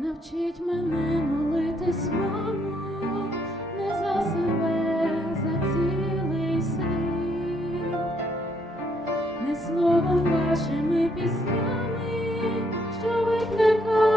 Навчіть мене молитись, мамо, не за себе, за цілий світ, не словом вашими піснями, що викликає.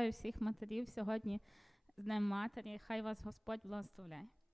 вітаю всіх матерів сьогодні з Днем Матері. Хай вас Господь благословляє.